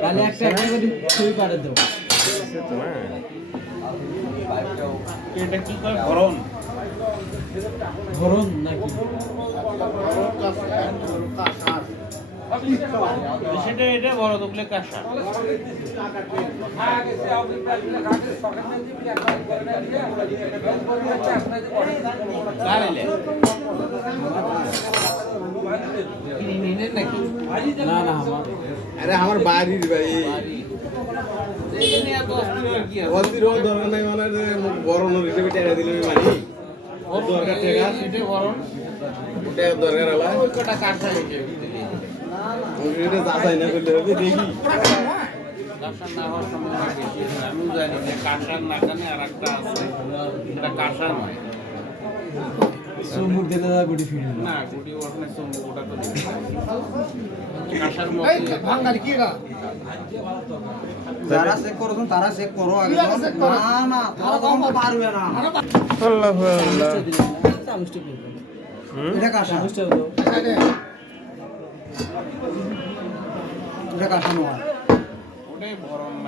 তাহলে একটা একটা করে ছবি পাঠিয়ে দেবো। এটা কি করে ধরুন নাকি? সেটা এটা বড় দুগলে কাঁসা। না না আরে আমার বাড়ির ভাই। আছে? অতির দরকার নাই মানে নোর হিসেবে টাকা দিলে মানি দরকার টাকা এটা দরকার হলা কটা কাঁসা লিখে এটা যাচাই না আর একটা আছে। কাঁসা নয়। সুমুর দিলে যা গুটি ফিরে না গুটি ওখানে চম্বু ওটা তো যারা চেক করছেন তারা চেক করো আগে না না তারা পারবে না। চামচটা করব এটা নয়। ওটাই ভরণ না